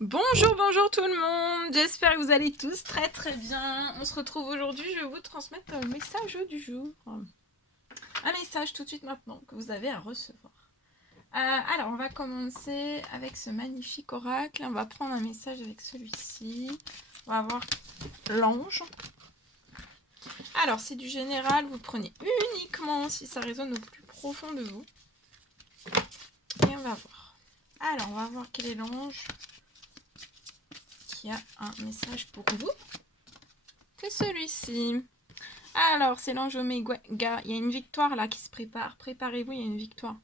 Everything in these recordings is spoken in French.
Bonjour, bonjour tout le monde, j'espère que vous allez tous très très bien. On se retrouve aujourd'hui, je vais vous transmettre un message du jour. Un message tout de suite maintenant que vous avez à recevoir. Alors on va commencer avec ce magnifique oracle, on va prendre un message avec celui-ci. On va avoir l'ange. Alors c'est du général, vous prenez uniquement si ça résonne au plus profond de vous. Et on va voir. Alors on va voir quel est l'ange qui a un message pour vous. C'est celui-ci. Alors, c'est l'ange Oméga. Il y a une victoire là qui se prépare. Préparez-vous, il y a une victoire.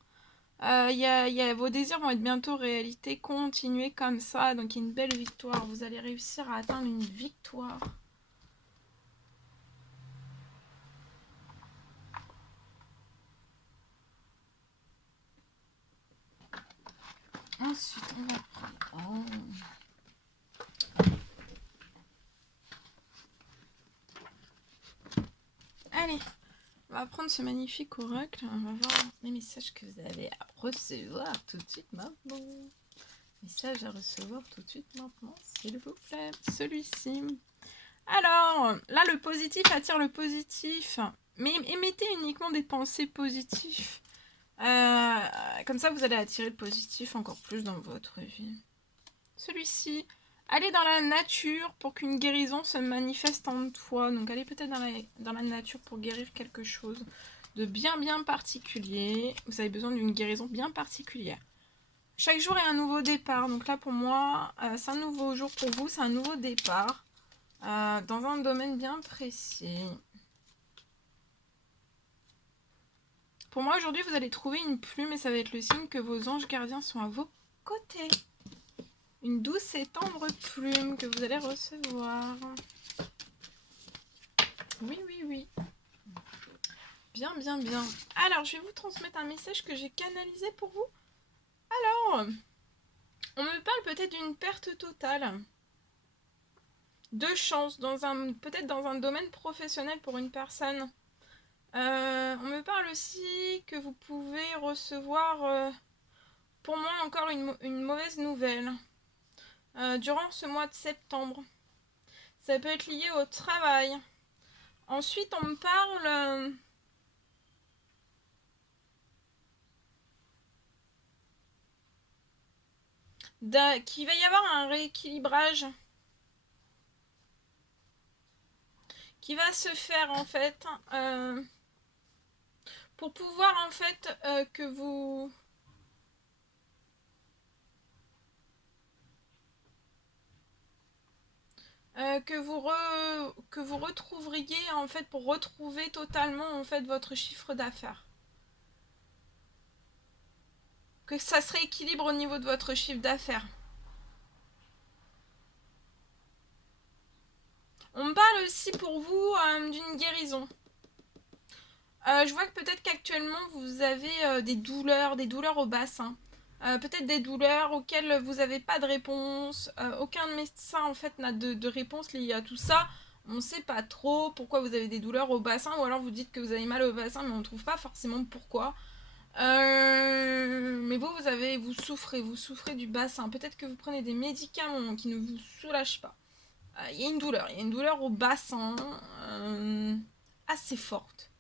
Vos désirs vont être bientôt réalité. Continuez comme ça. Donc, il y a une belle victoire. Vous allez réussir à atteindre une victoire. Ensuite, on va prendre... Allez, on va prendre ce magnifique oracle. On va voir les messages que vous avez à recevoir tout de suite maintenant. Message à recevoir tout de suite maintenant, s'il vous plaît. Celui-ci. Alors, là, le positif attire le positif. Mais émettez uniquement des pensées positives. Comme ça, vous allez attirer le positif encore plus dans votre vie. Celui-ci, allez dans la nature pour qu'une guérison se manifeste en toi. Donc, allez peut-être dans la nature pour guérir quelque chose de bien particulier. Vous avez besoin d'une guérison bien particulière. Chaque jour est un nouveau départ. Donc là, pour moi, c'est un nouveau jour pour vous. C'est un nouveau départ. Dans un domaine bien précis. Pour moi, aujourd'hui, vous allez trouver une plume et ça va être le signe que vos anges gardiens sont à vos côtés. Une douce et tendre plume que vous allez recevoir. Oui. Bien. Alors, je vais vous transmettre un message que j'ai canalisé pour vous. Alors, on me parle peut-être d'une perte totale. De chance, peut-être dans un domaine professionnel pour une personne. On me parle aussi que vous pouvez recevoir, pour moi, encore une mauvaise nouvelle durant ce mois de septembre. Ça peut être lié au travail. Ensuite, on me parle qu'il va y avoir un rééquilibrage qui va se faire en fait pour pouvoir en fait que vous que vous retrouveriez en fait pour retrouver totalement en fait votre chiffre d'affaires. Que ça se rééquilibre au niveau de votre chiffre d'affaires. On me parle aussi pour vous d'une guérison. Je vois que peut-être qu'actuellement vous avez des douleurs au bassin. Peut-être des douleurs auxquelles vous n'avez pas de réponse. Aucun médecin en fait n'a de réponse liée à tout ça. On ne sait pas trop pourquoi vous avez des douleurs au bassin, ou alors vous dites que vous avez mal au bassin, mais on ne trouve pas forcément pourquoi. Mais vous souffrez du bassin. Peut-être que vous prenez des médicaments qui ne vous soulagent pas. Il y a une douleur au bassin assez forte.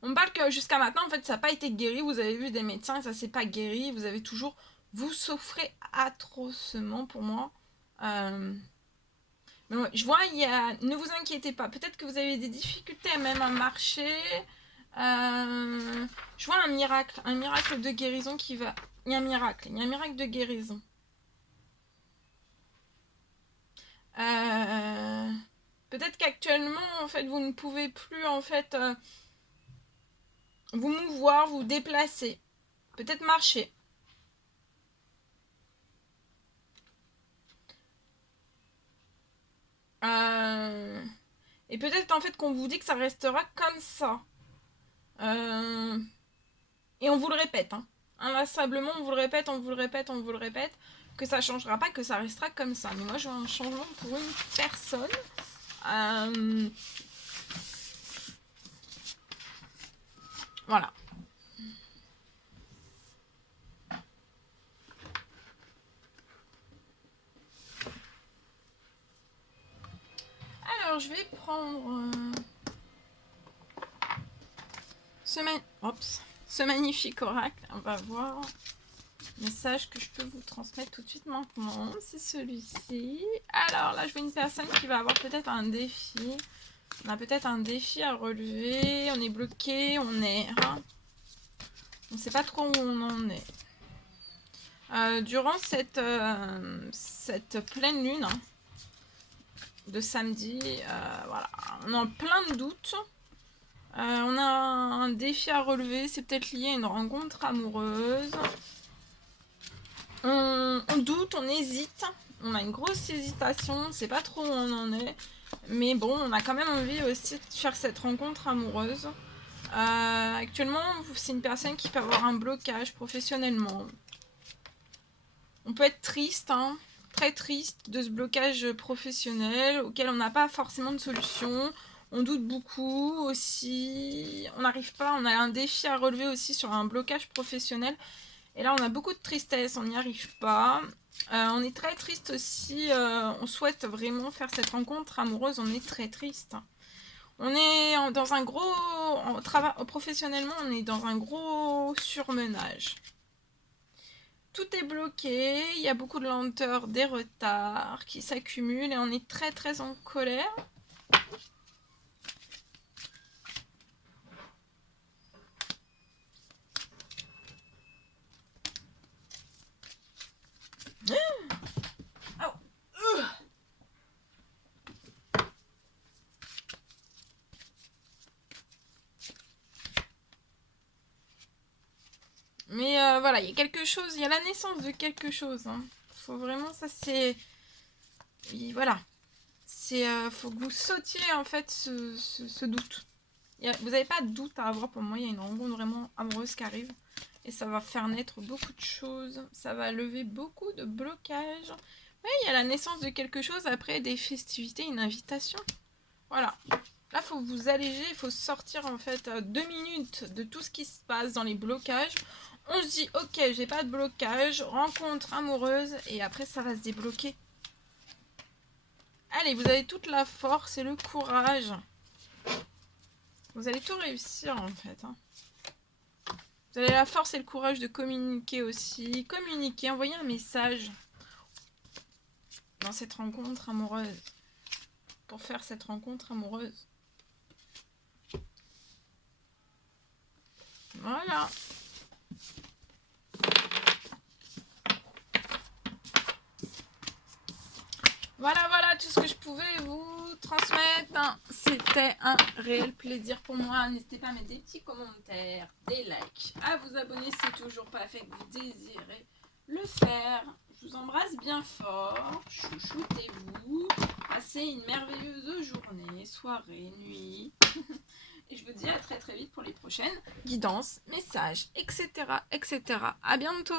On me parle que jusqu'à maintenant, en fait, ça n'a pas été guéri. Vous avez vu des médecins et ça s'est pas guéri. Vous avez toujours... Vous souffrez atrocement pour moi. Mais ouais, je vois, ne vous inquiétez pas. Peut-être que vous avez des difficultés même à marcher. Je vois un miracle de guérison qui va... Il y a un miracle de guérison. Peut-être qu'actuellement, en fait, vous ne pouvez plus, en fait, vous mouvoir, vous déplacer. Peut-être marcher. Et peut-être, en fait, qu'on vous dit que ça restera comme ça. Et on vous le répète, hein. Inlassablement, on vous le répète, que ça changera pas, que ça restera comme ça. Mais moi, je veux un changement pour une personne. Voilà. Alors, je vais prendre ce magnifique oracle. On va voir le message que je peux vous transmettre tout de suite maintenant. C'est celui-ci. Alors là, je vois une personne qui va avoir peut-être un défi. On a peut-être un défi à relever. On est bloqué, on erre. On ne sait pas trop où on en est. Durant cette pleine lune de samedi, voilà, on est en plein de doutes. On a un défi à relever, c'est peut-être lié à une rencontre amoureuse. On doute, on hésite, on a une grosse hésitation, on ne sait pas trop où on en est. Mais bon, on a quand même envie aussi de faire cette rencontre amoureuse. Actuellement, c'est une personne qui peut avoir un blocage professionnellement. On peut être triste, hein, très triste de ce blocage professionnel auquel on n'a pas forcément de solution. On doute beaucoup aussi. On n'arrive pas, on a un défi à relever aussi sur un blocage professionnel. Et là, on a beaucoup de tristesse, on n'y arrive pas. On est très triste aussi. On souhaite vraiment faire cette rencontre amoureuse. On est très triste. On est dans un gros... Professionnellement, on est dans un gros surmenage. Tout est bloqué, il y a beaucoup de lenteur, des retards qui s'accumulent et on est très très en colère. Mais voilà, il y a quelque chose, il y a la naissance de quelque chose. Hein. Faut vraiment, ça c'est... Voilà. C'est, faut que vous sautiez en fait ce doute. Vous n'avez pas de doute à avoir pour moi, il y a une rencontre vraiment amoureuse qui arrive. Et ça va faire naître beaucoup de choses. Ça va lever beaucoup de blocages. Oui, il y a la naissance de quelque chose après des festivités, une invitation. Voilà. Là, il faut vous alléger, il faut sortir en fait 2 minutes de tout ce qui se passe dans les blocages. On se dit, ok, j'ai pas de blocage, rencontre amoureuse, et après ça va se débloquer. Allez, vous avez toute la force et le courage. Vous allez tout réussir en fait. Hein. Vous avez la force et le courage de communiquer aussi. Communiquer, envoyer un message dans cette rencontre amoureuse. Pour faire cette rencontre amoureuse. Voilà. Voilà tout ce que je pouvais vous transmettre. C'était un réel plaisir pour moi. N'hésitez pas à mettre des petits commentaires, des likes, à vous abonner si c'est toujours pas fait que vous désirez le faire. Je vous embrasse bien fort. Chouchoutez-vous. Passez une merveilleuse journée, soirée, nuit. Et je vous dis à très très vite pour les prochaines guidances, messages, etc. etc. À bientôt.